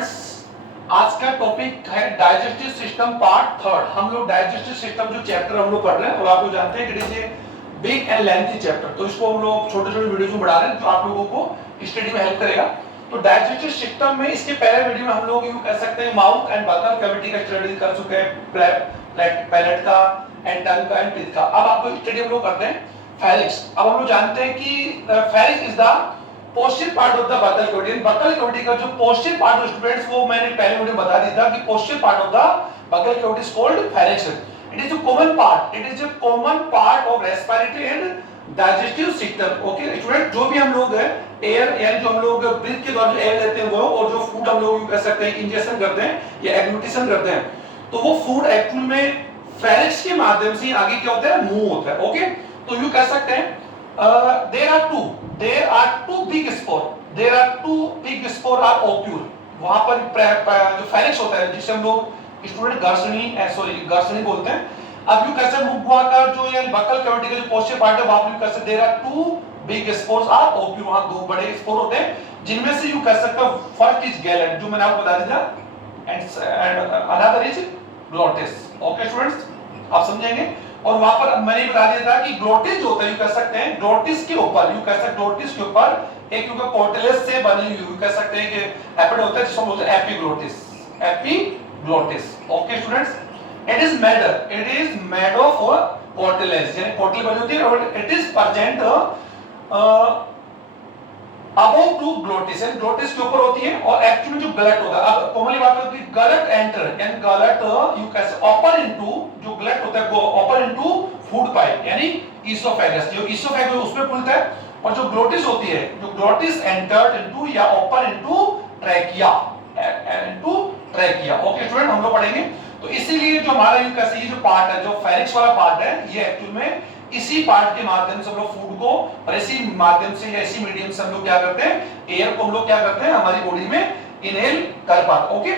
Students, आज का topic है डाइजेस्टिव सिस्टम पार्ट थर्ड। हम लोग डाइजेस्टिव सिस्टम जो चैप्टर हम लोग पढ़ रहे हैं और आप लोग जानते हैं कि it is a big and lengthy chapter, तो इसको हम लोग छोटे छोटे वीडियोस में बढ़ा रहे हैं जो आप लोगों को स्टडी में हेल्प करेगा। तो डाइजेस्टिव सिस्टम में इसके पहले वीडियो में हम लोग यूं कह सकते हैं माउथ एंड बकल कैविटी का स्टडी कर चुके हैं, पैलेट का एंड टंग का एंड टीथ का। अब आपको स्टडी हम लोग करते हैं फेरिक्स। अब हम लोग जानते हैं कि pharynx is the posterior part of the buccal cavity. Buccal cavity का जो पोस्टीरियर पार्ट ऑफ स्टूडेंट्स, वो मैंने पहले वीडियो में बता दिया था कि posterior part of the buccal cavity is called pharynx. It is a common part, it is a common part of respiratory and digestive system. Okay student, जो भी हम लोग एयर यानी जो हम लोग ब्रीथ के द्वारा जो एयर लेते हैं वो, और जो फूड हम लोग कह सकते हैं इंजेक्शन करते हैं या एग्लूटिशन करते हैं, तो वो फूड एक्चुअल में फेरिक्स के माध्यम से आगे क्या होता है, मूव होता है। ओके, तो यू कह सकते हैं there are two big spore are occur। वहां पर जो फेरिक्स होता है जिसे हम लोग स्टूडेंट गर्सनी बोलते हैं। अब यू कैसे मुंह का जो ये बकल कैविटी का जो पोस्टीरियर पार्ट है वहां पर यू कैसे there are two big spores are occur, वहां दो बड़े स्पोर होते हैं जिनमें से यू कह सकते हो फर्स्ट इज गैलेट जो मैंने आपको बता दिया, and another is glottis. Okay students, आप समझेंगे। और वहां पर मैंने बता दिया था कि ग्लोटिस जो होता है यू कह सकते हैं ग्लोटिस के ऊपर, यू कह सकते हैं ग्लोटिस के ऊपर एक कार्टिलेज से बनी हुई यू कह सकते हैं कि एपिड होता है जिसको बोलते हैं epiglottis. Okay students, it is made of cartilage, यानी कार्टिलेज बनी होती है और it is present above to glottis, यानी ग्लोटिस के ऊपर होती है। और एक्चुअली जो गलट होता है, अब कॉमनली बात होती है गलट एंटर एंड गलट यू कैसे ओपन इनटू, जो गलट होता है वो ओपन इनटू फूड पाइप यानी ईसोफेगस, जो ईसोफेगस उसमें खुलता है, और जो ग्लोटिस होती है, जो ग्लोटिस एंटर्ड इनटू या open into trachea, okay student, हम लोग पढ़ेंगे। तो इसीलिए जो हमारा यू कैसे ये जो पार्ट है, जो फेरिक्स वाला पार्ट है, ये एक्चुअल में इसी पार्ट के माध्यम से हम लोग फूड को, और इसी माध्यम से या इसी मीडियम से हम लोग क्या करते हैं, एयर को हम लोग क्या करते हैं हमारी बॉडी में इनहेल कर पाते। ओके,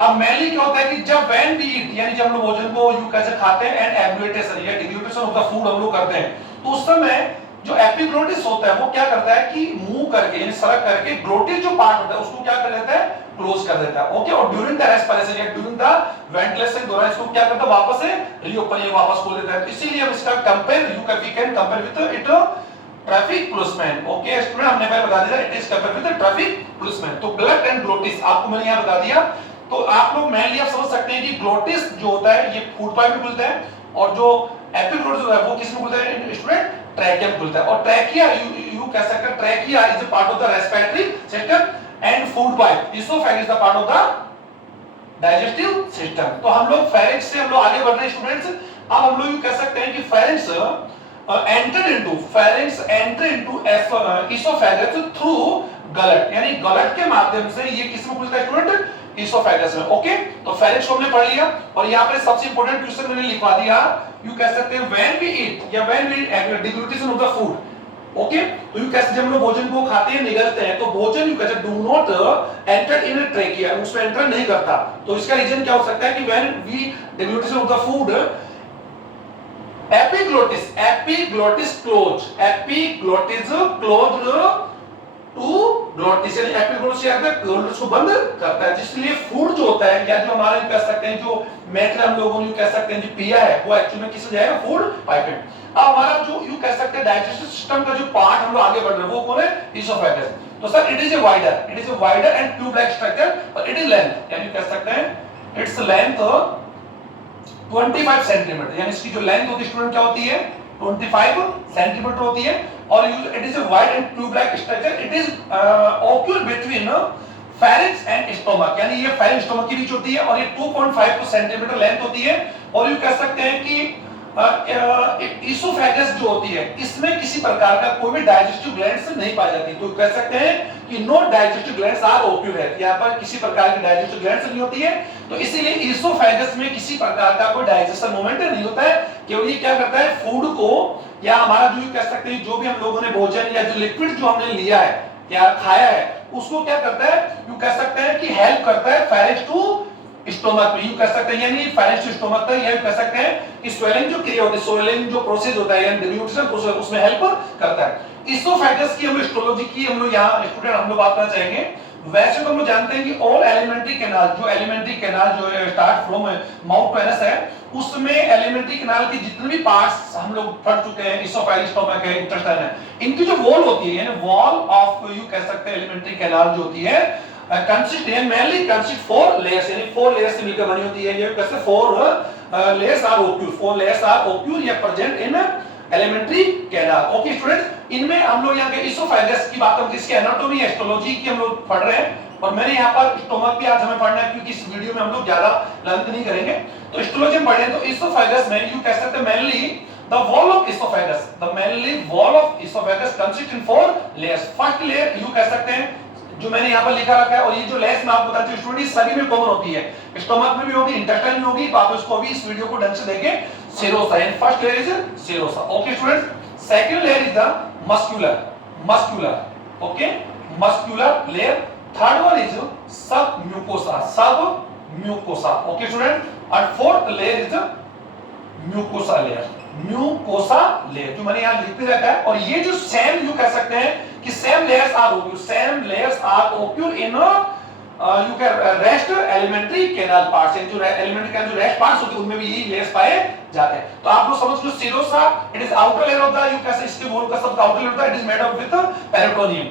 अब मेनली क्या होता है कि जब व्हेन वी ईट यानी जब हम लोग भोजन को यू कैसे खाते हैं एंड एब्यूटेशन या डिग्लूटेशन ऑफ द फूड हम लोग करते हैं, तो उस समय जो एपिग्लोटिस होता है वो क्या करता है कि मूव करके यानी सरक करके ग्लोटिस जो पार्ट होता है उसको क्या कर लेता है, क्लोज कर देता है। ओके, और ड्यूरिंग द रेस्पिरेशन या ड्यूरिंग द वेंटिलेशन के दौरान इसको क्या करता है, वापस से रीओपन या वापस खोल देता है। इसीलिए हम इसका compare we can compare with it traffic policeman. Okay student, हमने पहले बता दिया it is compare with traffic policeman. तो गलट एंड ग्लोटिस आपको मैंने यहां बता दिया। तो आप लोग मेनली आप समझ सकते हैं कि ग्लोटिस जो होता है ये फूड पाइप में खुलता है, और जो एपिग्लोटिस होता है वो किस में खुलता है स्टूडेंट, ट्रैकिया में खुलता है। और ट्रैकिया यू कह सकते हैं trachea is a part of the respiratory system and food pipe oesophagus is the part of the digestive system. तो हम लोग फेरिक्स से हम लोग आगे बढ़ रहे हैं स्टूडेंट्स। अब हम लोग यू कह सकते हैं कि फेरिक्स एंटर इनटू इसोफेगस थ्रू गलट, यानी गलट के माध्यम से ये किस में खुलता है स्टूडेंट, इसोफेगस में। ओके, तो फेरिक्स को हमने पढ़ लिया, और यहाँ पे सबसे इंपॉर्टेंट क्वेश्चन मैंने लिखवा दिया, यू कह सकते हैं व्हेन वी ईट या when we deglutition of the food. Okay, तो यू कैसे जब हम लोग भोजन को खाते हैं निगलते हैं तो भोजन यू कैसे do not enter in trachea, उसमें एंटर नहीं करता। तो इसका रीजन क्या हो सकता है कि when we deglutition of the food epiglottis closed to glottis, यानी एपिग्लोटिस क्या करता है, ग्लोटिस को बंद करता है, जिसलिए फूड जो होता है या जो हमारे कह सकते हैं जो मैटर हम लोगों ने कह सकते हैं जो पिया है वो एक्चुअली में किससे जाएगा, फूड पाइप में। अब हमारा जो यू कह सकते हैं डाइजेस्टिव सिस्टम का जो पार्ट हम लोग आगे बढ़ रहे हैं वो कौन है, इसोफेगस। तो sir it is a wider and tube like structure, और इट इज लेंथ यानी कह सकते हैं इट्स लेंथ 25 सेंटीमीटर, यानी इसकी जो लेंथ होती है स्टूडेंट क्या होती है, 25 सेंटीमीटर होती है। और it is a wide and tube like structure, it is occur between pharynx and stomach, यानी ये फेरिक्स स्टोमक के बीच होती है, और ये 2.5 सेंटीमीटर लेंथ होती है। और यू कह सकते हैं कि इसोफेगस जो होती है इसमें किसी प्रकार का कोई भी डाइजेस्टिव ग्लैंड्स नहीं पाई जाती, तो कह सकते हैं कि no digestive glands are occur है, यहाँ पर किसी प्रकार की डाइजेस्टिव ग्लैंड्स नहीं होती है। तो इसीलिए इसोफेगस में किसी प्रकार का कोई डाइजेशन मोमेंट नहीं होता है, केवल ये क्या करता है फूड को या हमारा जो कह सकते हैं जो भी हम लोगों ने भोजन या जो लिक्विड जो हमने लिया है या खाया है उसको क्या करता है, यू कह सकते हैं कि हेल्प करता है फेरिक्स टू स्टोमक में, यू कह सकते हैं यानी फेरिक्स टू स्टोमक तक, या कह सकते हैं कि स्वेलिंग जो क्रिया होती है, स्वेलिंग जो प्रोसेस होता है यानी डिग्लूटेशन प्रोसेस उसमें हेल्प करता है। इसोफेगस की हम हिस्टोलॉजी की हम लोग यहाँ स्टूडेंट हम लोग बात करना चाहेंगे। वैसे तो हम लोग जानते हैं कि ऑल एलिमेंट्री कैनाल जो start from mouth to anus है, उसमें एलिमेंट्री कैनाल के जितने भी पार्ट्स हम लोग पढ़ चुके हैं, इसोफेगस, स्टोमक है, इंटेस्टाइन है, इनकी जो वॉल होती है यानी वॉल ऑफ यू कह सकते हैं एलिमेंट्री कैनाल जो होती है consist mainly consist four layers, यानी फोर लेयर्स से मिलकर बनी होती है। ये कैसे four layers are occur, four layers are occur या present in alimentary canal. Okay students, इनमें हम लोग यहाँ के इसोफेगस की बात करते हैं, इसकी एनाटॉमी हिस्टोलॉजी की हम लोग पढ़ रहे हैं, और मैंने यहाँ पर स्टोमक भी आज हमें पढ़ना है क्योंकि इस वीडियो में हम लोग ज्यादा लेंथ नहीं करेंगे। तो हिस्टोलॉजी में पढ़े तो इसोफेगस में यू कह सकते हैं mainly the wall of oesophagus, the mainly wall of oesophagus consist in four layers. First layer you कह सकते हैं जो मैंने यहाँ पर लिखा रखा है, और ये जो लेयर्स मैं आपको बताता हूँ स्टूडेंट सभी में कॉमन होती है, स्टोमक में भी होगी, इंटेस्टाइन में होगी, तो आप इसको भी इस वीडियो को ढंग से देखें। Serosa and first layer is serosa. Okay student, second layer is the muscular, okay, muscular layer. Third one is सब म्यूकोसा, ओके स्टूडेंट, और fourth layer is mucosa layer जो मैंने यहाँ लिखते रखा है। और ये जो सेम यू कह सकते हैं कि same layers are occur in you can rest alimentary canal parts, जो एलिमेंट्री कैनाल जो रेस्ट पार्ट्स होते हैं उनमें भी यही लेयर्स पाए जाते हैं। तो आप लोग समझ लो serosa it is outer layer of the you can say इसके वॉल का सब आउटर लेयर होता है, it is made up with peritoneum.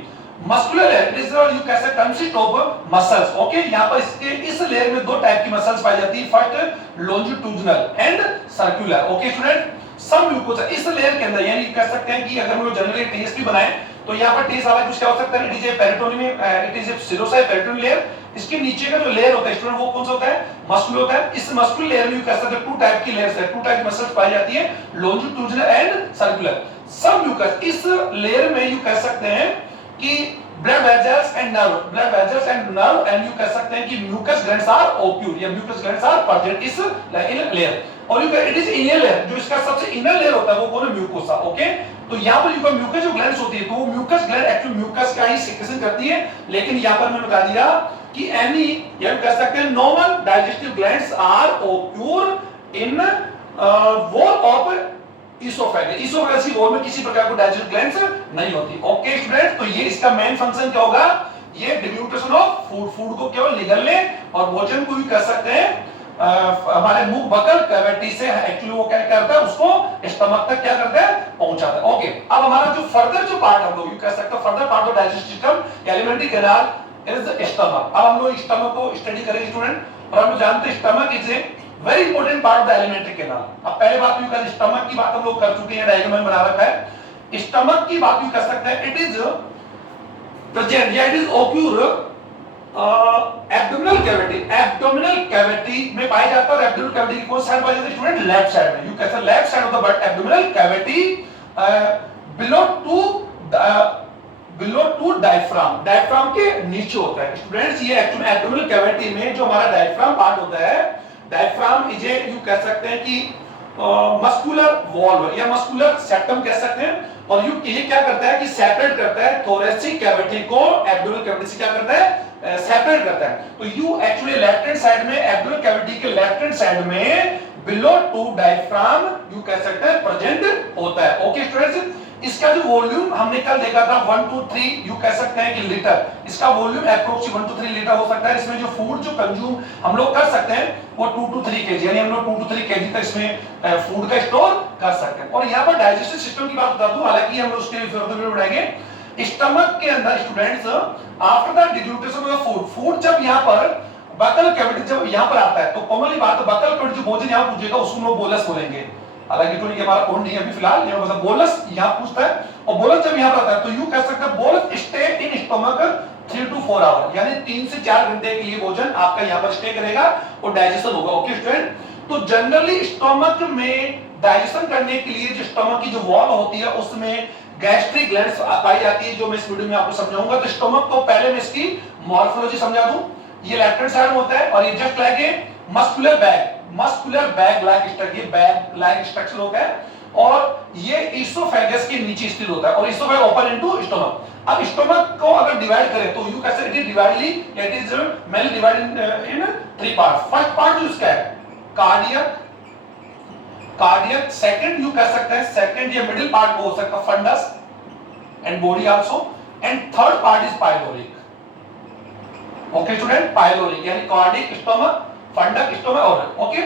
Muscular layer it is you can say consist of muscles, okay, यहां पर इसके इस लेयर में दो टाइप की मसल्स पाई जाती है, first longitudinal and circular. Okay student, सब म्यूकोसा इस लेयर के अंदर, यानी कह सकते हैं कि अगर हम लोग जनरली टेस्ट भी बनाएं तो यहाँ पर टेस्ट वाला कुछ क्या हो सकता है, it is A peritoneum, it is A serosa peritoneal layer. इसके नीचे का जो लेयर होता है स्टूडेंट वो कौन सा होता है, मस्कुलर होता है। इस मस्कुलर लेयर में कह सकते हैं टू टाइप की लेयर्स है, टू टाइप की मसल्स पाई जाती है, लॉन्जिट्यूडिनल एंड सर्कुलर। सब म्यूकस इस लेयर में यू कह सकते हैं कि blood vessels and nerve and you कह सकते हैं कि म्यूकस ग्लैंड्स आर ओक्यूल या म्यूकस ग्लैंड्स आर प्रेजेंट इस लेयर। और you it is inner layer, जो इसका सबसे इनर लेयर होता है वो कौन है, म्यूकोसा। ओके, तो यहां पर यू म्यूकस जो ग्लैंड्स होती है तो वो म्यूकस ग्लैंड एक्चुअली म्यूकस का ही सिक्रेशन करती है, लेकिन यहां पर मैंने बता दिया कि एनी या कह सकते हैं normal digestive glands are occur in wall of oesophagus की वॉल में किसी प्रकार को डाइजेस्टिव ग्लैंड्स नहीं होती। ओके स्टूडेंट, तो ये इसका मेन फंक्शन क्या होगा, ये डिग्लूटेशन ऑफ फूड को केवल निगलने और भोजन को भी कर सकते हैं हमारे मुंह बकल कैविटी से एक्चुअली वो क्या करता है उसको स्टमक तक क्या करता है पहुंचाता है। ओके, अब हमारा जो फर्दर जो पार्ट हम लोग यू कह सकते हैं further part of digestive system alimentary canal is stomach. अब हम लोग स्टमक को स्टडी करेंगे स्टूडेंट, और हम जानते हैं stomach is a very important part of the alimentary canal. अब पहले बात यू कर स्टमक की बात हम लोग कर चुके हैं, डायग्राम में बना रखा है। स्टमक की बात यू कर सकते हैं इट इज प्रेजेंट या it is occur abdominal cavity में पाई जाता है। एब्डोमिनल कैविटी की कौन साइड पाई जाती है स्टूडेंट, लेफ्ट साइड में। यू कैसे left side of the but abdominal cavity below to diaphragm के नीचे होता है स्टूडेंट्स। ये एक्चुअली एब्डोमिनल कैविटी में जो हमारा डायफ्राम पार्ट होता है, डायफ्राम इज ए यू कह सकते हैं कि मस्कुलर वॉल्व या मस्कुलर सेप्टम कह सकते हैं, और ये क्या करता है कि सेपरेट करता है थोरेसिक कैविटी को एब्डोमिनल कैविटी से, क्या करता है सेपरेट करता है। तो you actually left hand side में एब्डोमिनल कैविटी के लेफ्ट हैंड साइड में बिलो टू डायफ्राम यू कह सकते हैं प्रेजेंट होता है। ओके स्टूडेंट्स, इसका जो वॉल्यूम हमने कल देखा था 1 to 3 यू कह सकते हैं कि लीटर, इसका वॉल्यूम अप्रोक्सीमेट 1 to 3 लीटर हो सकता है। इसमें जो फूड जो कंज्यूम हम लोग कर सकते हैं वो 2 to 3 केजी, यानी हम लोग 2 to 3 केजी तक इसमें फूड का स्टोर कर सकते हैं। और यहाँ पर डाइजेस्टिव सिस्टम की बात बता दूं, हालांकि हम लोग उसके फर्दर बढ़ाएंगे। स्टमक के अंदर students after the deglutition of food जब यहाँ पर बकल कैविटी जब यहाँ पर आता है तो कॉमनली बात है बकल कैविटी जो भोजन यहाँ पूछेगा उसको हम लोग बोलस बोलेंगे। हालांकि तो ये हमारा पॉइंट नहीं है अभी फिलहाल, ये मतलब बोलस यहाँ पूछता है, और बोलस जब यहाँ पर आता है तो यू कह सकते हैं bolus stay in stomach 3 to 4 hour, यानी 3 से 4 घंटे के लिए भोजन आपका यहाँ पर स्टे करेगा और डाइजेशन होगा। ओके स्टूडेंट, तो जनरली स्टमक में डाइजेशन करने के लिए जो स्टमक की जो वॉल होती है उसमें गैस्ट्रिक ग्लैंड्स पाई जाती है, जो मैं इस वीडियो में आपको समझाऊंगा। तो स्टमक को पहले मैं इसकी मॉर्फोलॉजी समझा दूं। ये लेफ्ट हैंड साइड में होता है और ये just like a muscular bag like structure, ये बैग लाइक स्ट्रक्चर होता है, और ये इसोफेगस के नीचे स्थित होता है, और इसोफेगस ओपन इनटू स्टमक। अब स्टमक को अगर डिवाइड करें तो you can say it is divided it is mainly divided in 3 parts. First part जो इसका है कार्डियक, सेकंड यू कह सकते हैं सेकंड ये मिडिल पार्ट हो सकता है fundus and body also, and third part is pyloric. Okay student, pyloric यानी कार्डिक स्टोमक, फंडक स्टोमक और ओके।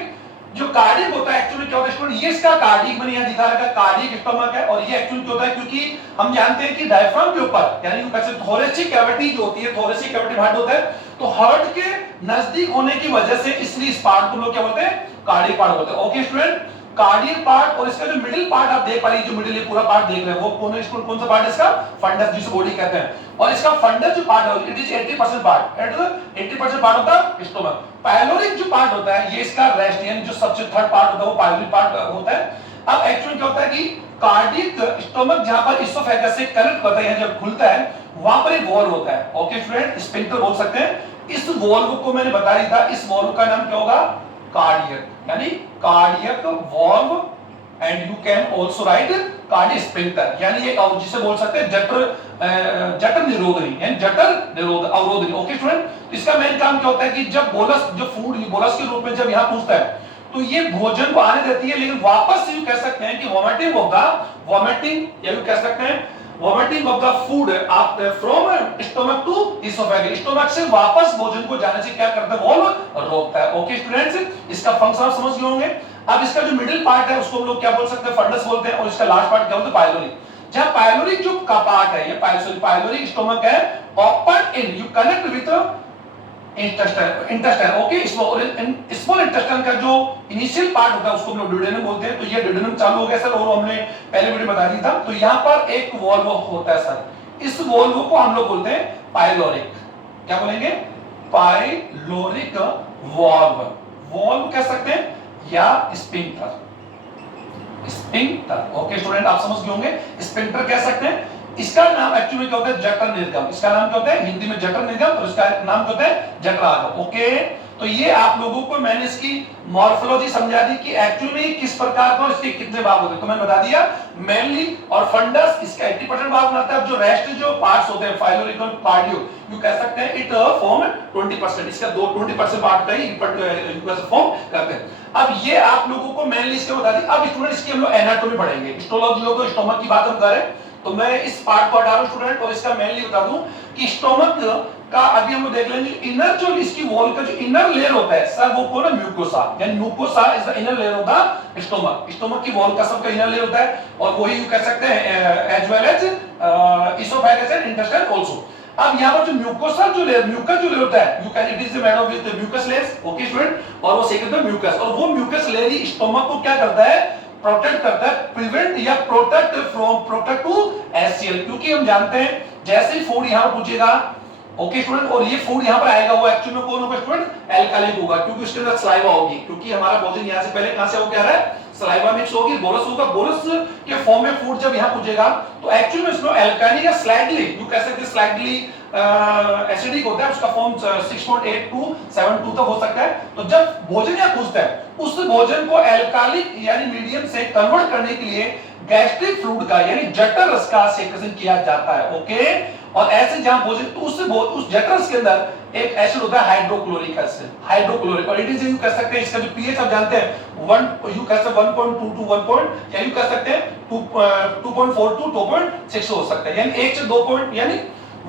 जो कार्डिक होता है एक्चुअली क्या होता है स्टूडेंट, ये इसका कार्डिक मैंने यहां दिखा रखा है, कार्डिक स्टोमक है। और ये एक्चुअली क्या होता है, क्योंकि हम जानते हैं कि डायफ्राम के ऊपर यानी यू कैसे थोरेसिक कैविटी जो होती है, थोरेसिक कैविटी हार्ट होता है, तो हार्ट के नजदीक होने की वजह से इसलिए इस पार्ट को लोग क्या बोलते हैं, कार्डिक पार्ट बोलते हैं। Okay student, cardiac part. और इसका जो मिडिल पार्ट आप देख पा रहे हैं, जो मिडिल ये पूरा पार्ट देख रहे हैं, वो कौन सा पार्ट है इसका, फंडस, जिसे बॉडी कहते हैं। और इसका फंडस जो पार्ट है इट इज 80% पार्ट, 80% पार्ट होता है स्टोमक। पाइलोरिक जो पार्ट होता है ये इसका रेस्ट यानी जो सबसे थर्ड पार्ट होता है वो पाइलोरिक पार्ट होता है। अब एक्चुअली क्या होता है कि कार्डियक स्टोमक जहां पर इसोफेगस से कनेक्ट होता है, जब खुलता है वहां पर एक वॉल्व होता है। ओके स्टूडेंट, स्फिंक्टर बोल सकते हैं। इस वॉल्व को मैंने बता दिया था, इस वॉल्व का नाम क्या होगा, कार्डियक यानी cardiac valve. And you can also right cardiac sphincter, यानी एक जिसे बोल सकते हैं जठर निरोधनी यानी जठर निरोध अवरोधनी। ओके स्टूडेंट, इसका मेन काम क्या होता है कि जब बोलस जो फूड बोलस के रूप में जब यहां पहुंचता है तो ये भोजन को आने देती है, लेकिन वापस यू कह सकते हैं कि वोमिटिंग होगा, वोमिटिंग या यू कह सकते हैं vomiting of the food from stomach to oesophagus, stomach से वापस भोजन को जाने से क्या करता है, वो रोकता है। ओके स्टूडेंट्स, इसका फंक्शन आप समझ गए होंगे। अब इसका जो मिडिल पार्ट है उसको हम लोग क्या बोल सकते हैं, फंडस बोलते हैं। और इसका लास्ट पार्ट क्या होता है, पाइलोरिक। जहां पाइलोरिक जो का पार्ट है, ये पाइलोरिक स्टोमक है, open in you connect with intestine. Okay, small intestine का जो इनिशियल पार्ट होता है उसको हम लोग ड्यूडेनम बोलते हैं। तो ये ड्यूडेनम चालू हो गया सर, और हमने पहले वीडियो बता दी था। तो यहां पर एक वॉल्व होता है सर, इस वॉल्व को हम लोग बोलते हैं पाइलोरिक। क्या बोलेंगे, पाइलोरिक वॉल्व, वॉल्व कह सकते हैं या स्फिंक्टर, स्फिंक्टर। ओके स्टूडेंट, आप समझ गए होंगे, स्फिंक्टर कह सकते हैं। इसका नाम एक्चुअली क्या होता है, जठर निर्गम। इसका नाम क्या होता है हिंदी में जठर निर्गम, और इसका नाम क्या होता है जठरागम। ओके, तो ये आप लोगों को मैंने इसकी मॉर्फोलॉजी समझा दी कि एक्चुअली में किस प्रकार का, इसके कितने भाग होते हैं। तो मैंने बता दिया मेनली, और फंडस इसका 80% भाग बनाता है। अब जो रेस्ट जो पार्ट्स होते हैं, फाइलोरिक और कार्डियो, यू कह सकते हैं इट फॉर्म 20%, इसका 20% पार्ट का ही फॉर्म करते हैं। अब ये आप लोगों को मेनली इसके बता दी। अब स्टूडेंट इसकी हम लोग एनाटॉमी पढ़ेंगे, हिस्टोलॉजी हो तो स्टोमक की बात हम करें, तो मैं इस पार्ट को हटा रहा हूं स्टूडेंट, और इसका मेनली बता दूं कि स्टोमक का अभी हम लोग देख लेंगे इनर जो इसकी वॉल का जो इनर लेयर होता है सर, वो कौन है, म्यूकोसा, यानी mucosa is the inner layer of the stomach. Stomach की वॉल का सबका इनर लेयर होता है, और वही कह सकते हैं as well as oesophagus and intestine also. अब यहां पर जो म्यूकोसा जो लेयर, म्यूकस जो लेयर होता है, you can it is made of with mucus layers. Okay student, और वो सेकंड है म्यूकस, और वो म्यूकस लेयर ही स्टोमक को क्या करता है, प्रोटेक्ट करता है, प्रिवेंट या प्रोटेक्ट टू एचसीएल। क्योंकि हम जानते हैं जैसे ही फूड यहां पूछेगा, ओके स्टूडेंट, और ये फूड यहां पर आएगा, वो एक्चुअली में कौन होगा स्टूडेंट, एल्कालिक होगा, क्योंकि उसके अंदर सलाइवा होगी। क्योंकि हमारा भोजन यहां से पहले कहां से होकर आ रहा है, सलाइवा मिक्स होगी, बोलस होगा, बोलस के फॉर्म में फूड जब यहां पूछेगा तो एक्चुअली में इसमें एल्काली या स्लाइटली, यू कह सकते हैं स्लाइटली एसिडिक होता है, उसका फॉर्म 6.8 टू 7.2 तक हो सकता है। तो जब भोजन यहां पूछता है, उस भोजन को एल्कालिक यानी मीडियम से कन्वर्ट करने के लिए गैस्ट्रिक फ्लूइड का यानी जठर रस का सेक्रेशन किया जाता है। ओके, और ऐसे जहां भोजन, तो उस जठर रस के अंदर एक एसिड होता है हाइड्रोक्लोरिक एसिड, हाइड्रोक्लोरिक, और इट इज यू कह सकते हैं इसका जो पीएच आप जानते हैं 1 यू कह सकते हैं 1.2 टू 1 या यू कह सकते हैं 2.4 टू 2.6 हो सकता है, यानी 1 से 2 पॉइंट यानी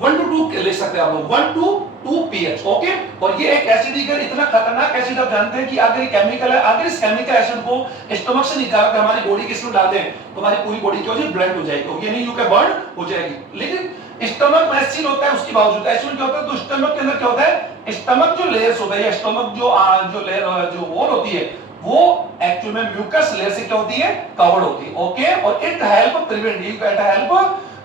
1 to 2 ले सकते हैं आप लोग, 1 to 2 pH। ओके, और ये एक एसिड है, इतना खतरनाक एसिड आप जानते हैं कि अगर ये केमिकल है, अगर इस केमिकल एसिड को स्टमक से निकाल कर हमारी बॉडी के इसमें डाल दें तो हमारी पूरी बॉडी क्या हो जाएगी, ब्लेंड हो जाएगी, यानी यू कैन बर्न हो जाएगी। लेकिन स्टमक में सील होता है, उसके बावजूद एक्चुअली क्या होता है, तो स्टमक के अंदर क्या होता है, स्टमक जो लेयर्स होता है या स्टमक जो लेयर जो वॉल होती है, वो एक्चुअल में म्यूकस लेयर से क्या होती है, कवर्ड होती है। ओके, और it help prevent, you can help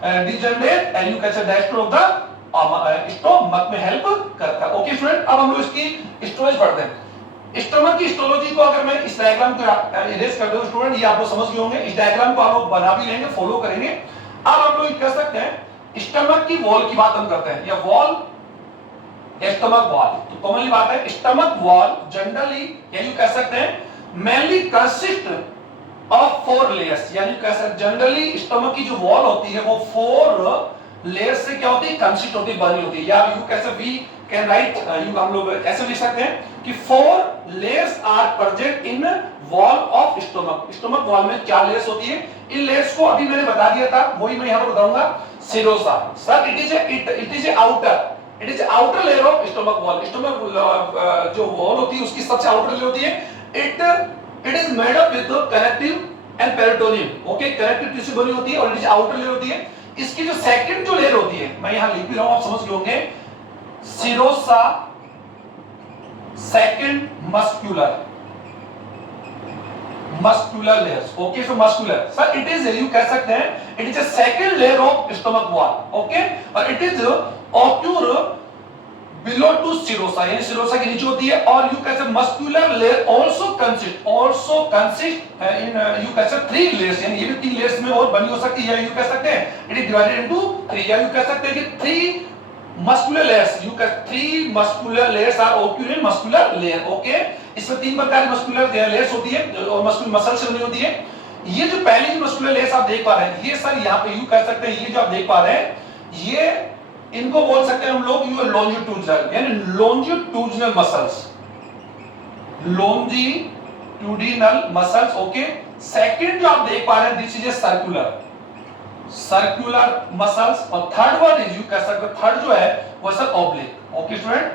degenerate and you can से डेस्ट्रॉय ऑफ द स्टोमक में हेल्प करता है। ओके स्टूडेंट, अब हम लोग इसकी स्टोरेज पढ़ते हैं। स्टोमक की हिस्टोलॉजी को अगर मैं इस डायग्राम को इरेज कर दूं स्टूडेंट, ये आप लोग समझ गए होंगे, इस डायग्राम को आप लोग बना भी लेंगे, फॉलो करेंगे। अब हम लोग कह सकते हैं स्टमक की वॉल की बात हम करते हैं, या वॉल स्टमक वॉल, तो कॉमनली बात है स्टमक वॉल जनरली या यू कह सकते हैं मेनली कंसिस्ट ऑफ 4 लेयर्स, यानी कह सकते जनरली स्टमक की जो वॉल होती है वो 4 लेयर्स से क्या होती है, कंसिस्ट होती है, बनी होती है, या यू कैसे वी कैन राइट यू हम लोग ऐसे लिख सकते हैं कि 4 layers are present in wall of stomach. Stomach wall में 4 लेयर्स होती है। इन लेयर्स को अभी मैंने बता दिया था, वही मैं यहां पर बताऊंगा। Serosa sir, it is A outer it is outer layer of stomach wall. Stomach जो वॉल होती है उसकी सबसे आउटर लेयर होती है। It is made up with connective and peritoneum. Okay, connective tissue बनी होती है और इट इज आउटर लेयर होती है। इसकी जो सेकंड जो लेयर होती है, मैं यहां लिख भी रहा हूं, आप समझ लोगे, serosa second muscular layers. Okay, so muscular sir it is, you कह सकते हैं it is a second layer of stomach wall. Okay, और it is occur below to serosa, यानी सिरोसा के नीचे होती है। और you can say muscular layer also consist in you can say 3 layers, यानी ये भी 3 लेयर्स में और बनी हो सकती है। यू कह सकते हैं इट इज डिवाइडेड इनटू 3, या यू कह सकते हैं कि 3 muscular layers, you can 3 muscular layers are occur in muscular layer. Okay, इसमें 3 प्रकार की मस्कुलर लेयर्स होती है और मस्कुलर मसल से बनी होती है। ये जो पहली मस्कुलर लेयर्स आप देख पा रहे हैं, ये सर यहाँ पे यू कह सकते हैं, ये जो आप देख पा रहे हैं, ये इनको बोल सकते हैं हम लोग यू लॉन्जिट्यूडिनल, यानी लॉन्जिट्यूडिनल मसल्स। ओके, सेकंड जो आप देख पा रहे हैं, this is a circular muscles. और थर्ड वन इज, यू कह सकते हैं थर्ड जो है वो sir oblique. Okay student,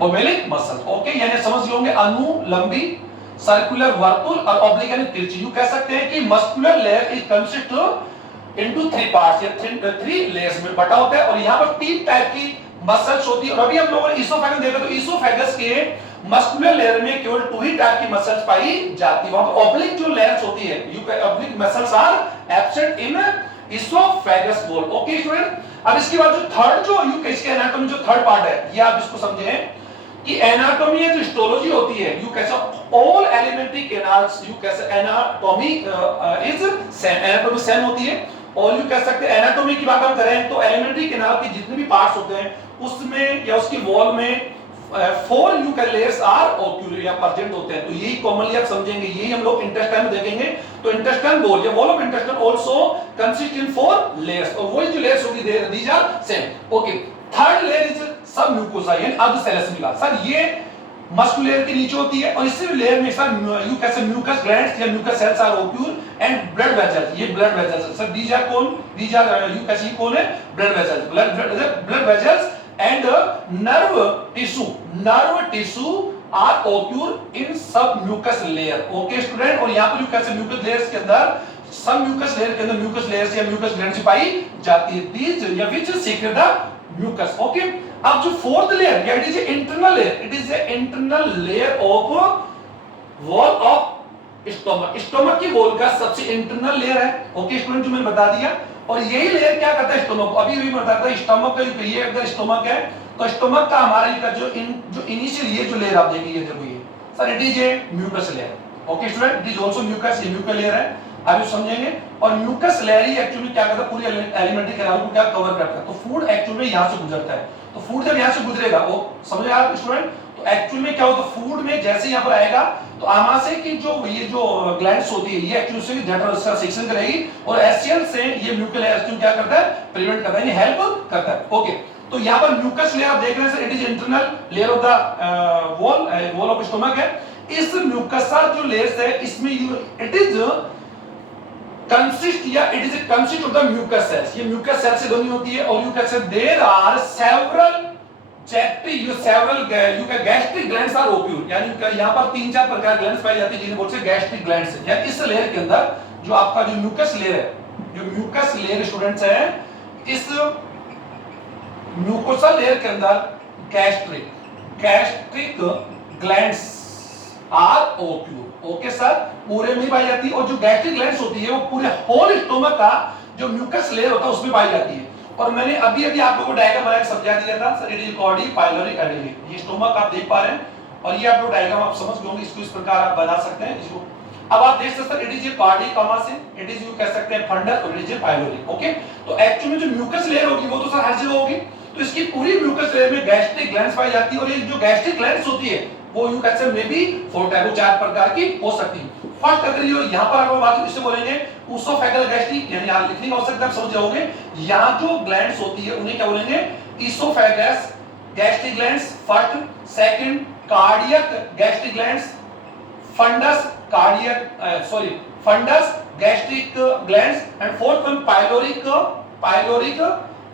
oblique muscle. Okay, यानी समझ लोगे अनुलंबी, सर्कुलर वर्तुल और ऑब्लिक यानी तिरछी। यू कह सकते हैं कि muscular layer is consist into 3 parts, या 3 लेयर्स में बटा होता है। और यहां पर 3 टाइप की मसल्स होती है। और अभी हम लोगों ने इसोफेगस देखा, तो इसोफेगस के मस्कुलर लेयर में केवल 2 ही टाइप की मसल्स पाई जाती है। वहां पर ऑब्लिक जो लेयर्स होती है, you oblique muscles are absent in oesophagus wall. Okay student, अब इसके बाद जो थर्ड जो यू इसके एनाटॉमी जो थर्ड पार्ट है, ये आप इसको समझें कि एनाटॉमी है जो हिस्टोलॉजी होती है, यू कैसे ऑल एलिमेंट्री कैनाल्स, यू कैसे anatomy is same, anatomy same होती है। और यू कह सकते हैं एनाटॉमी की बात हम करें तो एलिमेंट्री कैनाल के जितने भी पार्ट्स होते हैं उसमें या उसकी वॉल में 4 you can layers are ocular या प्रेजेंट होते हैं। तो यही कॉमनली आप समझेंगे, यही हम लोग इंटेस्टाइन में देखेंगे। तो इंटेस्टाइन वॉल या wall of intestine also consist in 4 layers, और वही जो लेयर्स होगी these are same. Okay, third layer is submucosa, यानी अर्ध सेलेस्मिला। सर ये मस्कुलर के नीचे होती है, और इसी लेयर में sir you can say mucus glands या mucus cells are occur and blood vessels, ये blood vessels sir these are कौन, दीज आर यू कैसे कौन है blood vessels, blood vessels and nerve tissue are occur in sub mucus layer. Okay student, और यहां पर you can say mucus layers के अंदर सब म्यूकस लेयर के अंदर म्यूकस लेयर्स या म्यूकस ग्लैंड्स पाई जाती है, दीज या which secrete the mucus. Okay, अब जो fourth layer, it is internal layer, it is internal layer of wall of stomach. Stomach की वॉल का सबसे इंटरनल लेयर है। ओके स्टूडेंट, जो मैंने बता दिया। और यही लेयर क्या करता है स्टोमक को, अभी भी बताता है स्टोमक का, ये अगर स्टोमक है तो स्टोमक का हमारा जो इनिशियल ये जो लेयर आप देखिए जब ये sir it is a mucus layer. Okay student, it is also mucus, ये म्यूकस लेयर है, आप समझेंगे। और म्यूकस लेयर ही एक्चुअली क्या करता है, पूरी एलिमेंट्री कैनाल को क्या कवर करता है। तो फूड एक्चुअली में यहां से गुजरता है, तो फूड जब यहां से गुजरेगा, वो समझ आप स्टूडेंट, तो एक्चुअली में क्या होता है, फूड में जैसे यहां पर आएगा तो आमाशय की जो ये जो ग्लैंड्स होती है, ये एक्चुअली से जनरल सेक्शन करेगी, और एससीएल से ये म्यूकस लेयर क्या करता है, प्रिवेंट करता है, हेल्प करता है। ओके, तो यहां पर म्यूकस लेयर आप देख रहे हैं sir, it is internal layer of the wall of stomach है। इस म्यूकस जो लेयर्स है, इसमें इट इज consist या it is a consist of the mucus cells, ये mucus cells से बनी होती है। और you can say there are several gastric glands are occur, यानी यहाँ पर 3-4 प्रकार ग्लैंड्स पाई जाती है जिन्हें बोलते हैं गैस्ट्रिक ग्लैंड्स। यानी इस लेयर के अंदर जो आपका जो म्यूकस लेयर है, जो म्यूकस लेयर स्टूडेंट्स है, इस म्यूकोसा लेयर के अंदर gastric glands are occur. Okay sir, पूरे में पाई जाती है। और जो गैस्ट्रिक ग्लैंड्स होती है वो पूरे होल स्टोमक का जो म्यूकस लेयर होता है उसमें पाई जाती है। और मैंने अभी आप लोगों को डायग्राम बना के समझा दिया था सर, इट इज कॉर्डी पाइलोरिक एडिली, ये स्टोमक आप देख पा रहे हैं। और ये आप लोग डायग्राम आप समझ गए होंगे, इसको इस प्रकार आप बना सकते हैं इसको। अब आप देख सकते हैं इट इज ए कॉर्डी कॉमा से, इट इज यू कह सकते हैं फंडस, और it is A pyloric. Okay, तो एक्चुअली जो म्यूकस लेयर होगी वो तो सर हर जगह होगी, तो इसकी पूरी म्यूकस लेयर में गैस्ट्रिक ग्लैंड्स पाई जाती है। और ये जो गैस्ट्रिक ग्लैंड्स होती है वो यू कैसे में भी 4 प्रकार की हो सकती है। फर्स्ट अगर ये यहां पर हम बात इससे बोलेंगे ऊसोफेगल गैस्ट्रिक, यानी यहां लिखने का हो सकता है, आप समझ जाओगे। यहां जो ग्लैंड्स होती है उन्हें क्या बोलेंगे, oesophagus gastric glands first, second cardiac gastric glands, fundus gastric glands, and fourth one pyloric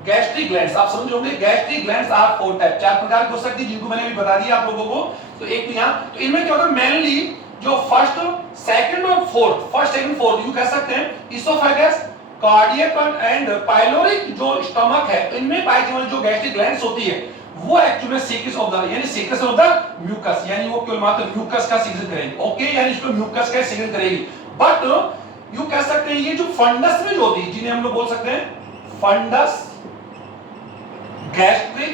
gastric glands आप समझ होंगे, गैस्ट्रिक ग्लैंड्स आर 4 टाइप, 4 प्रकार की हो सकती है जिनको मैंने अभी बता दिया आप लोगों को। तो एक तो यहाँ, तो इनमें क्या होता है मेनली जो फर्स्ट सेकंड और fourth, first second fourth you कह सकते हैं इसोफेगस, कार्डियक एंड पाइलोरिक जो स्टमक है, इनमें पाई जाने वाली जो गैस्ट्रिक ग्लैंड्स होती है वो एक्चुअली सीक्रेशन ऑफ द यानी सीक्रेशन ऑफ द म्यूकस, यानी वो केवल मात्र म्यूकस का सीक्रेशन करेगी। ओके, यानी इसको म्यूकस का सीक्रेशन करेगी। बट यू कह सकते हैं ये जो फंडस में जो होती है, जिन्हें हम लोग बोल सकते हैं फंडस गैस्ट्रिक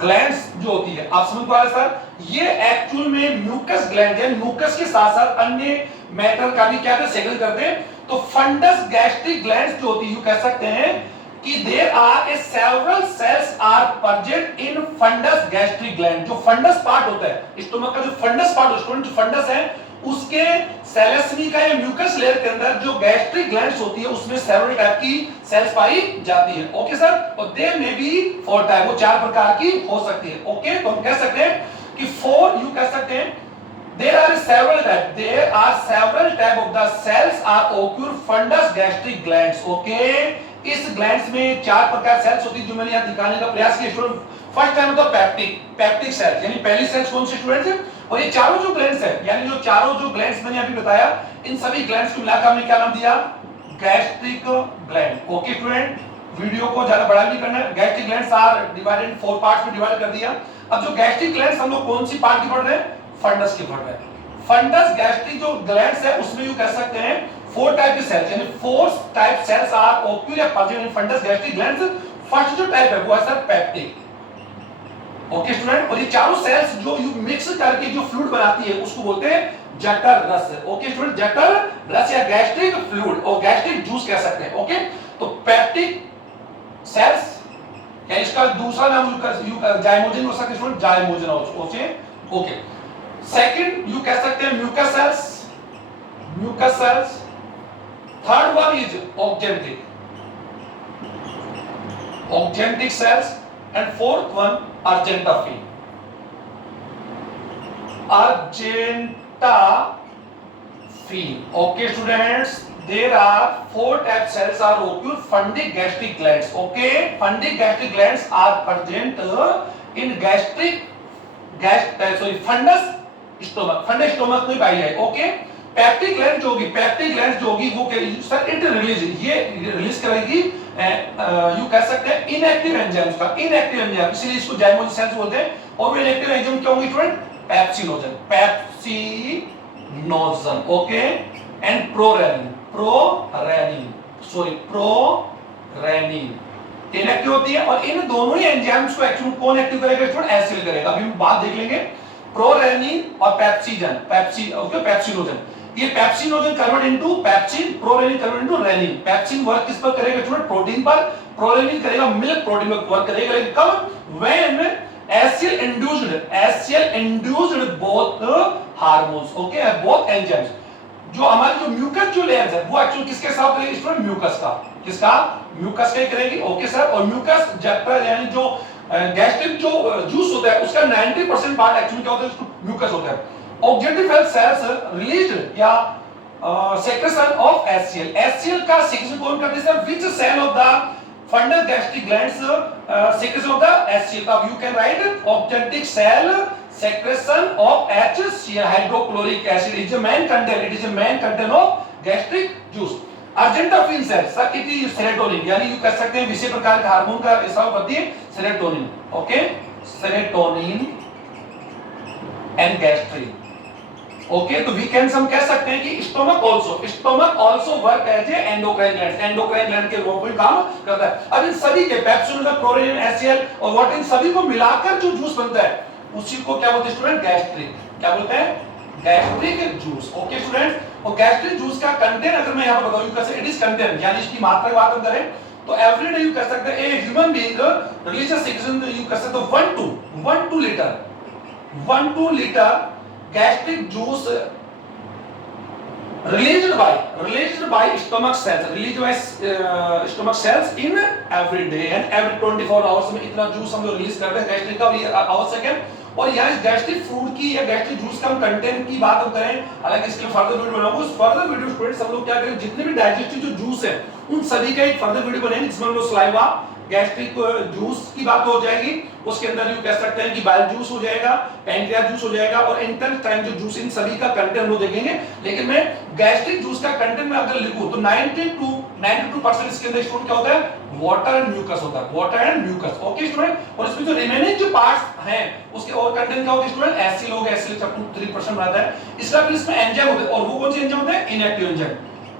ग्लैंड्स जो होती है, आप समझ पा रहे सर, ये एक्चुअल में म्यूकस ग्लैंड है, म्यूकस के साथ साथ अन्य मैटर का भी क्या सेक्रेशन करते हैं। तो फंडस गैस्ट्रिक ग्लैंड्स जो होती है, यू कह सकते हैं कि there are a several cells are present in fundus gastric gland. जो फंडस पार्ट होता है स्टोमक का, जो फंडस पार्ट स्टूडेंट जो फंडस है उसके सेलेस्मी का या म्यूकस लेयर के अंदर जो गैस्ट्रिक ग्लैंड्स होती है उसमें सेवरल टाइप की सेल्स पाई जाती है। ओके सर, और देयर में बी 4 टाइप, वो 4 प्रकार की हो सकती है। ओके, तो हम कह सकते हैं कि 4 यू कह सकते हैं there are several type of the cells are occur fundus gastric glands। okay, इस ग्लैंड्स में 4 प्रकार सेल्स होती है जो मैंने यहां दिखाने का प्रयास किया स्टूडेंट। फर्स्ट टाइम होता है पेप्टिक सेल्स, यानी पहली सेल्स कौन सी स्टूडेंट्स है, और ये चारों जो ग्लैंड्स है, यानी जो चारों जो ग्लैंड्स मैंने अभी बताया, इन सभी ग्लैंड्स को मिलाकर हमने क्या नाम दिया, gastric gland. Okay student, video को ज्यादा बड़ा नहीं करना है। Gastric glands are divided in 4 parts में डिवाइड कर दिया। अब जो गैस्ट्रिक ग्लैंड्स हम लोग कौन सी पार्ट की पढ़ रहे हैं, फंडस की पढ़ रहे हैं। फंडस गैस्ट्रिक जो ग्लैंड्स है उसमें यू कह सकते हैं 4 टाइप के सेल्स, यानी 4 टाइप सेल्स आर ओक्यूर या present in fundus gastric glands. First जो टाइप है वो है सर पेप्टिक। ओके स्टूडेंट, और ये चारों सेल्स जो यू मिक्स करके जो फ्लूइड बनाती है उसको बोलते हैं जठर रस। ओके स्टूडेंट, जठर रस या गैस्ट्रिक फ्लूइड और गैस्ट्रिक जूस कह सकते हैं। ओके, तो पेप्टिक सेल्स या इसका दूसरा नाम जाइमोजन हो सकता है student, zymogen. Okay, second you कह सकते हैं mucus cells. Third one is oxyntic cells, and fourth one argentaffin. Okay students, there are 4 type cells are occur fundic gastric glands। okay, fundic gastric glands are present in fundus stomach में पाई जाए। Okay, peptic gland जो होगी वो sir it release करेगी you कह सकते हैं inactive enzymes का, इनएक्टिव एंजाइम, इसलिए इसको जाइमोजन सेल्स बोलते हैं। और वो इनएक्टिव एंजाइम क्या होंगे student, pepsinogen. Okay, and prorennin inactive होती है। और इन दोनों ही एंजाइम्स को एक्चुअली कौन एक्टिव करेगा स्टूडेंट, एसिड करेगा। अभी हम बात देख लेंगे प्रोरेनिन और पेप्सिनोजन। ये pepsinogen convert into pepsin, prorennin convert into rennin. Pepsin work किस पर करेगा स्टूडेंट, प्रोटीन पर, प्रोरेनिन करेगा मिल्क प्रोटीन पर वर्क करेगा। लेकिन कब, when HCl induced both hormones. Okay, both enzymes. जो हमारी जो म्यूकस जो लेयर्स है वो एक्चुअली किसके साथ करेगी स्टूडेंट, म्यूकस का। किसका, म्यूकस का करेगी। ओके सर, और म्यूकस जठर यानी जो गैस्ट्रिक जो जूस होता है उसका 90% पार्ट एक्चुअली क्या होता है, म्यूकस होता है। ऑक्जेंटिव सेल्स रिलीज्ड या सेक्रेशन ऑफ एचसीएल। एचसीएल का सेक्रेशन कौन करते हैं sir, which cell of the fundus gastric glands secretion of the HCl। अब you can write oxyntic cell secretion of HCl, hydrochloric acid is a main content, it is a main content of gastric juice। Argentaffin cell sir it is serotonin, यानी you कह सकते हैं विशेष प्रकार के hormone का स्राव करती है serotonin. Okay, serotonin and gastrin. Okay, तो वी कैन हम कह सकते हैं कि stomach also work as a endocrine gland के रूप में काम करता है। अब इन सभी के पेप्सिनोजन, प्रोरेनिन, एचसीएल और व्हाट, इन सभी को मिलाकर जो जूस बनता है उसी को क्या बोलते हैं स्टूडेंट, गैस्ट्रिक। क्या बोलते हैं, गैस्ट्रिक जूस। ओके स्टूडेंट, और गैस्ट्रिक जूस का कंटेंट अगर मैं यहां पर बताऊं, कैसे इट इज कंटेंट, यानी इसकी मात्रा की बात हम करें तो एवरी डे यू कह सकते हैं a human being release a secretion, you कह सकते हो 1 to litre gastric juice released by stomach cells in every day and every 24 hours में इतना जूस हम लोग रिलीज करते हैं गैस्ट्रिक का, ये आवश्यक है। और यहाँ इस गैस्ट्रिक फूड की या गैस्ट्रिक जूस का हम कंटेंट की बात हम करें, हालांकि इसके लिए फर्दर वीडियो बनाऊंगा। उस फर्दर वीडियो स्टूडेंट्स हम लोग क्या करें, जितने भी डाइजेस्टिव जो जूस है उन सभी का एक फर्दर वीडियो बनाएंगे जिसमें हम लोग सलाइवा, गैस्ट्रिक जूस की बात हो जाएगी, उसके अंदर यू कह सकते हैं कि बाइल जूस हो जाएगा, पैंक्रियास जूस हो जाएगा और इंटेस्टाइन जो जूस, इन सभी का कंटेंट हम लोग देखेंगे। लेकिन मैं गैस्ट्रिक जूस का कंटेंट में अगर लिखूं तो 92% इसके अंदर स्टूडेंट क्या होता है, वाटर एंड म्यूकस होता है, water and mucus. Okay student, और इसमें जो रिमेनिंग जो पार्ट्स हैं उसके और कंटेंट क्या होगा स्टूडेंट, एसिड होगा, एसिड सब 3% बनाता है। इसका फिर इसमें एंजाइम होते हैं, और वो कौन से एंजाइम होते हैं, इनएक्टिव एंजाइम।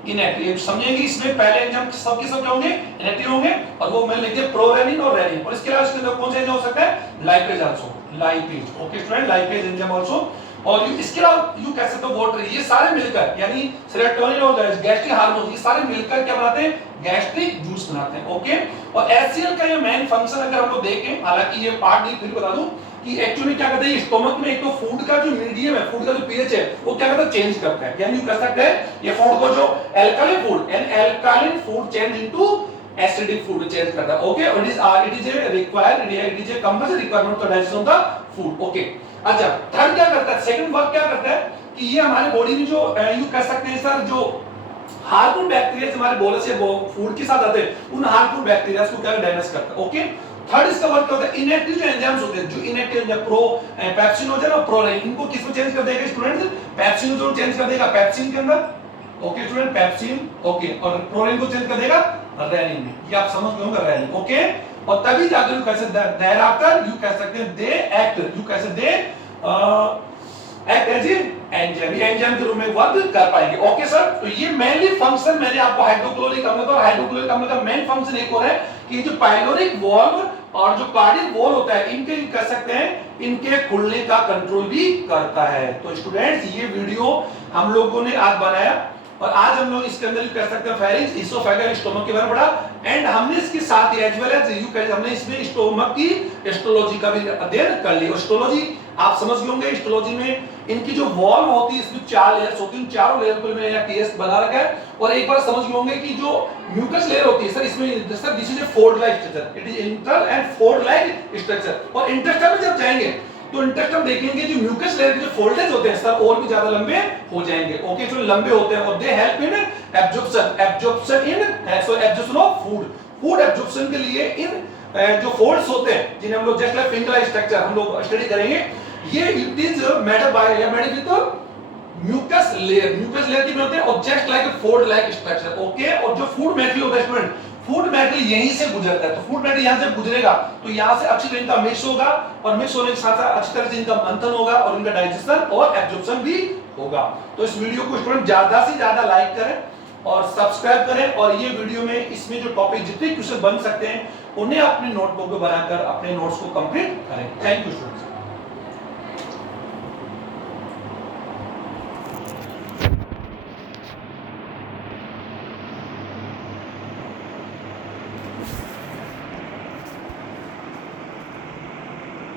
इनएक्टिव समझेंगे, इसमें पहले एंजाइम सब के सब क्या होंगे, इनएक्टिव होंगे, और वो मैं लिखते हैं प्रोरेनिन और रेनिन। और इसके अलावा इसके अंदर कौन सा एंजाइम हो सकता है, lipase also, lipase. Okay student, lipase enzyme also. और इसके अलावा यू कह सकते हो वाटर, ये सारे मिलकर यानी सेरोटोनिन और गैस्ट्रिक हार्मोन, ये सारे मिलकर क्या बनाते हैं, गैस्ट्रिक जूस बनाते हैं। ओके, और एचसीएल का ये मेन फंक्शन अगर हम लोग देखें, हालांकि ये पार्ट नहीं, फिर बता दूं कि एक्चुअली क्या करता है, स्टोमक में एक तो फूड का जो मीडियम है, फूड का जो पीएच है, वो क्या करता है, चेंज करता है। यानी यू कह सकते हैं ये फूड को जो alkaline food and alkaline food change into acidic food change करता है। ओके, और it is A required, it is A compulsory requirement for digestion of the food. Okay, अच्छा थर्ड क्या करता है, सेकंड वर्क क्या करता है कि ये हमारे बॉडी में जो यू कह सकते हैं सर, जो हार्मफुल बैक्टीरिया हमारे बोले से फूड के साथ आते हैं, उन हार्मफुल बैक्टीरिया को क्या डैमेज करता है। ओके, थर्ड इसका वर्क क्या होता है, इनएक्टिव जो एंजाइम्स होते हैं, जो इनएक्टिव एंजाइम प्रो पेप्सिन हो जाए ना, प्रोरेनिन, इनको किस में चेंज कर देगा स्टूडेंट्स, पेप्सिन को चेंज कर देगा पेप्सिन के अंदर। Okay student, pepsin. ओके, और प्रोरेनिन को चेंज कर देगा रेनिन में, ये आप समझ गए होंगे, रेनिन। ओके, और तभी जाकर यू कह सकते हैं देयर आफ्टर यू कह सकते हैं दे एक्ट, यू कह सकते हैं एक्ट एज एंजाइम, ये एंजाइम के रूप में वर्क कर पाएंगे। ओके सर, तो ये मेनली फंक्शन मैंने आपको हाइड्रोक्लोरिक अम्ल का, और हाइड्रोक्लोरिक अम्ल का मेन फंक्शन एक और है कि जो पाइलोरिक वाल्व और जो कार्डियक वॉल होता है, इनके कह सकते हैं इनके खुलने का कंट्रोल भी करता है। तो स्टूडेंट्स, ये वीडियो हम लोगों ने आज बनाया, और आज हम लोग इसके अंदर कह सकते हैं फेरिंक्स, इसोफेगस, स्टोमक के बारे में पढ़ा, एंड हमने इसके साथ एज वेल एज यू कह हमने इसमें स्टोमक की हिस्टोलॉजी का भी अध्ययन कर लिया। हिस्टोलॉजी आप समझ गए होंगे, हिस्टोलॉजी में इनकी जो वॉल होती है, इसमें 4 लेयर्स होती हैं, चारों लेयर को मैंने यहाँ टीएस बना रखा है। और एक बार समझ गए होंगे कि जो म्यूकस लेयर होती है सर, इसमें sir this is A fold like structure, it is inter and fold like structure. और इंटेस्टाइन में जब जाएंगे तो इंटेस्टाइन देखेंगे जो म्यूकस लेयर के जो फोल्डेज होते हैं सर, और भी ज्यादा लंबे हो जाएंगे। ओके, जो लंबे होते हैं, और they help in absorption absorption of food, food absorption के लिए इन जो फोल्ड्स होते हैं, जिन्हें हम लोग just like finger like structure हम लोग स्टडी करेंगे, ये it is made by made with mucus layer, mucus layer की होते हैं, और just like a fold like structure. Okay, और जो फूड मेटेरियल होता है स्टूडेंट, फूड मेटेरियल यहीं से गुजरता है, तो फूड मेटेरियल यहां से गुजरेगा, तो यहां से अच्छी तरह इनका मिक्स होगा, और मिक्स होने के साथ साथ अच्छी तरह से इनका मंथन होगा, और इनका डाइजेशन और एब्जॉर्प्शन भी होगा। तो इस वीडियो को स्टूडेंट ज्यादा से ज्यादा लाइक करें और सब्सक्राइब करें, और ये वीडियो में इसमें जो टॉपिक जितने क्वेश्चन बन सकते हैं उन्हें अपने नोटबुक में बनाकर अपने नोट्स को कंप्लीट करें। Thank you.